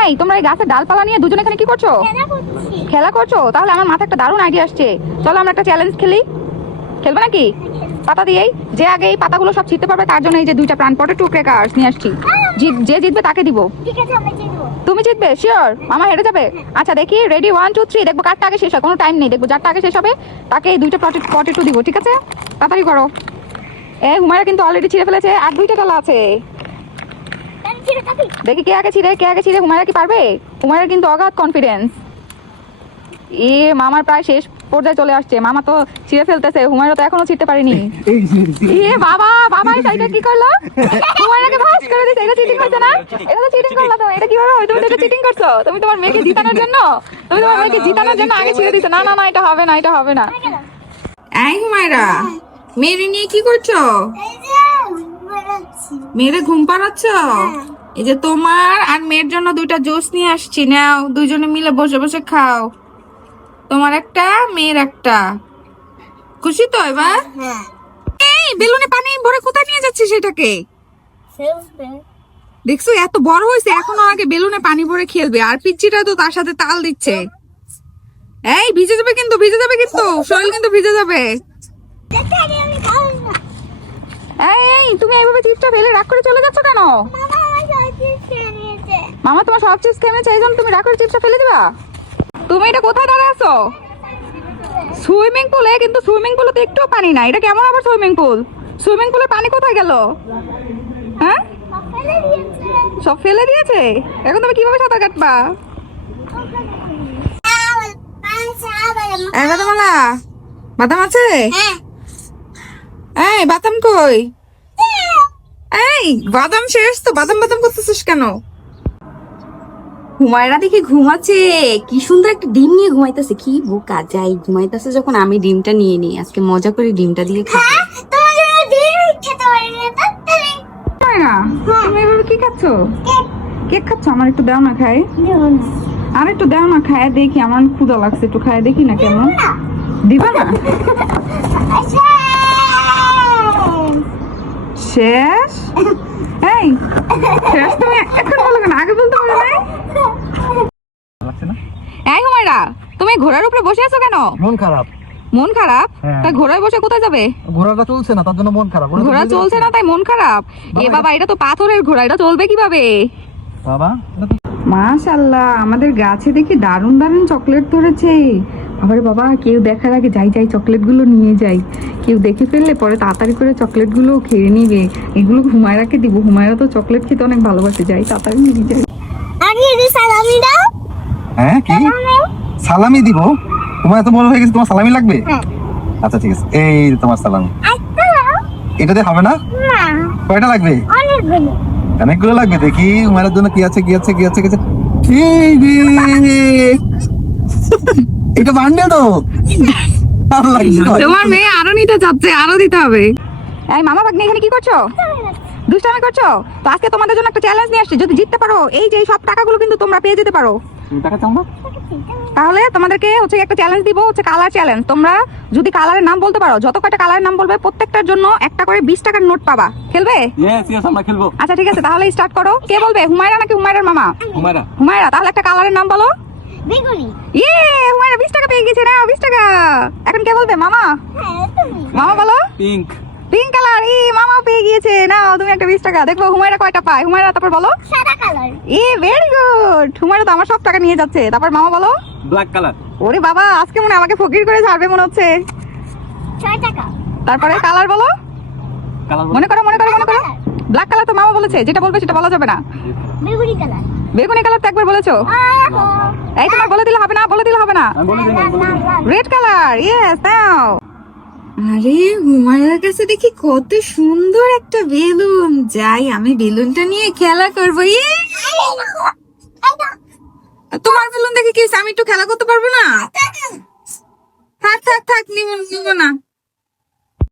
এই তোমরা এই গাছের ডালপালা নিয়ে দুজনে এখানে কি করছো? খেলা করছো? তাহলে আমার মাথায় একটা দারুণ আইডিয়া আসছে। চলো আমরা একটা চ্যালেঞ্জ খেলি। খেলবে নাকি? পাতা দিয়েই যে আগে এই পাতাগুলো সব ছিঁড়তে পারবে তার জন্য এই যে 2টা প্রাণ পটেটো ক্র্যাকারস নিয়ে আসছি। যে জিতবে তাকে দিব। তুমি জিতবে শিওর? মামা হেরে যাবে? আচ্ছা দেখি, রেডি 1 2 3, দেখবো কারটা আগে শেষ হয়, কোনো টাইম নেই, দেখবো যারটা আগে শেষ হবে তাকে এই 2টা পটেটো দিব, ঠিক আছে? তাড়াতাড়ি করো। এই হুমায়রা কিন্তু অলরেডি ছিঁড়ে ফেলেছে, আর 2টা ডালা আছে। দেখি কে আগে ছিঁড়ে। হুমায়রা কি পারবে? হুমায়রার কিন্তু অগাধ কনফিডেন্স। মামার প্রায় শেষ পর্যায়ে চলে আসছে, মামা তো ছিঁড়ে ফেলতেছে, হুমায়রা তো এখনো ছিঁড়তে পারেনি। বাবা এটা কি করলো? হুমায়রাকে ভাস করে দিছে। এটা চিটিং হইছে না? এটা তো চিটিং করলা। তো এটা কিভাবে হয়? তুমি তো এটা চিটিং করছো। তুমি তোমার মেয়েকে জিতানোর জন্য আগে ছিঁড়ে দিছো। না এটা হবে না। এই হুমায়রা, মেয়েরে নিয়ে কি করছো? মেয়েরে ঘুম পাড়াচ্ছ? এই যে তোমার আর মেয়ের জন্য 2টা জুস নিয়ে আসছি, নাও দুইজনে মিলে বসে বসে খাও। তোমার একটা, মেয়ের একটা। খুশি তো এবার? এই বেলুনে পানি ভরে কোথায় নিয়ে যাচ্ছিস সেটাকে? দেখছো এত বড় হয়েছে এখনো আগে বেলুনে পানি ভরে খেলবে, আর পিচ্চিটা তো তার সাথে তাল দিচ্ছে। এই ভিজে যাবে কিন্তু শরীর কিন্তু ভিজে যাবে। এই তুমি এইভাবে চিপসটা ফেলে রাগ করে চলে যাচ্ছ কেন? মামা তোমার সব চিপস খেয়েছে, এই জন্য তুমি রাগ করে চিপসটা ফেলে দিবা? তুমি এটা কোথায় দাঁড়ায় আছো? সুইমিং পুলে, কিন্তু সুইমিং পুলে তো একটু পানি নাই। এটা কেমন আবার সুইমিং পুল? সুইমিং পুলে পানি কোথায় গেল? হ্যাঁ, সব ফেলে দিয়েছে। এখন তুমি কিভাবে সাঁতার কাটবা? বাদাম আছে? এই বাদাম কই? এই বাদাম শেষ তো, বাদাম করতেছিস কেন? হুমায়রা দেখি ঘুমাচ্ছে, কি সুন্দর একটা ডিম নিয়ে ঘুমাইতেছে। কি বোকা, যাই ঘুমাইতেছে যখন আমি ডিমটা নিয়ে নিই, আজকে মজা করে ডিমটা দিয়ে খাবো। তুমি এভাবে কি খাচ্ছ? কেক খাচ্ছ? আমার একটু দাও না খাই। আর একটু দাও না খায় দেখি, আমার ক্ষুধা লাগছে, একটু খায় দেখি না কেমন। দিবা না? শেষ? এই শেষ তুমি এখন বলো কেন? আগে বলতে পারো নাই? এই হুমায়রা, তুমি ঘোড়ার উপরে বসে আছো কেন? মন খারাপ। মন খারাপ? তাই ঘোড়ায় বসে কোথায় যাবে? ঘোড়াটা চলছে না, তার জন্য মন খারাপ। ঘোড়া চলছে না তাই মন খারাপ? এ বাবা, এটা তো পাথরের ঘোড়া, এটা চলবে কিভাবে? বাবা মাশাআল্লাহ, আমাদের গাছে দেখি দারুণ চকলেট ধরেছে। আবার বাবা, কেউ দেখার আগে যাই চকলেট গুলো নিয়ে যাই। কেউ দেখে ফেললে পরে তাড়াতাড়ি করে চকলেট গুলো খেয়ে নিবে। এগুলো হুমায়রাকে দিব, হুমায়রা তো চকলেট খেতে অনেক ভালোবাসে। যাই তাড়াতাড়ি নিয়ে যাই। হ্যাঁ, কি সালামি দিব? তোমার এত বড় হয়ে গেছে, তোমার সালামি লাগবে? আচ্ছা ঠিক আছে, এই তোমার সালামি। এটাতে হবে না? কয়টা লাগবে? অনেকগুলো লাগবে। দেখি উমারের জন্য কি আছে। এটা বান্ডে তো তোমার মেয়ে আরো নিতে চাচ্ছে, আরো দিতে হবে। এই মামা ভাগ্নে এখানে কি করছো? দুষ্টামি করছো? তো আজকে তোমাদের জন্য একটা চ্যালেঞ্জ নিয়ে আসছি, যদি জিততে পারো এই যে সব টাকাগুলো কিন্তু তোমরা পেয়ে যেতে পারো। টাকা চাও না? তাহলে তোমাদেরকে একটা চ্যালেঞ্জ দিব, কালার চ্যালেঞ্জ। তোমরা যদি কালারের নাম বলতে পারো, যত কয়টা কালারের নাম বলবে প্রত্যেকটার জন্য একটা করে 20 টাকার নোট পাবা। খেলবে? ইয়েস আমরা খেলবো। আচ্ছা ঠিক আছে, তাহলে স্টার্ট করো। কে বলবে, হুমায়রা নাকি হুমায়রার মামা? হুমায়রা। তাহলে একটা কালারের নাম বলো। হুমায়রা 20 টাকা পেয়ে গেছে, নাও 20 টাকা। এখন কে বলবে? মামা বলো। Pink colour. মামা পেয়ে গিয়েছে, নাও তুমি একটা 20 টাকা। দেখবো হুমায়রা কয়টা পায়। হুমায়রা তারপর বলো। সাদা কালার। Very good. হুমায়রা তো আমার সব টাকা নিয়ে যাচ্ছে। তারপর মামা বলো। Black colour. ওরে বাবা, আজকে মনে আমাকে ফকির করে ছাড়বে মনে হচ্ছে। 6 টাকা। তারপরে কালার বলো। মনে করো। ব্ল্যাক কালার তো মামা বলেছে, যেটা বলবে সেটা বলা যাবে না। বেগুনি কালার তো একবার বলেছো। এই তোমার বলে দিলে হবে না। Red colour. ইয়েস, নাও। আরে হুমায়রার কাছে দেখি কত সুন্দর একটা বেলুন। যাই আমি বেলুনটা নিয়ে খেলা করবো। তোমার বেলুন দেখে কি আমি একটু খেলা করতে পারবো না? থাক নিব না।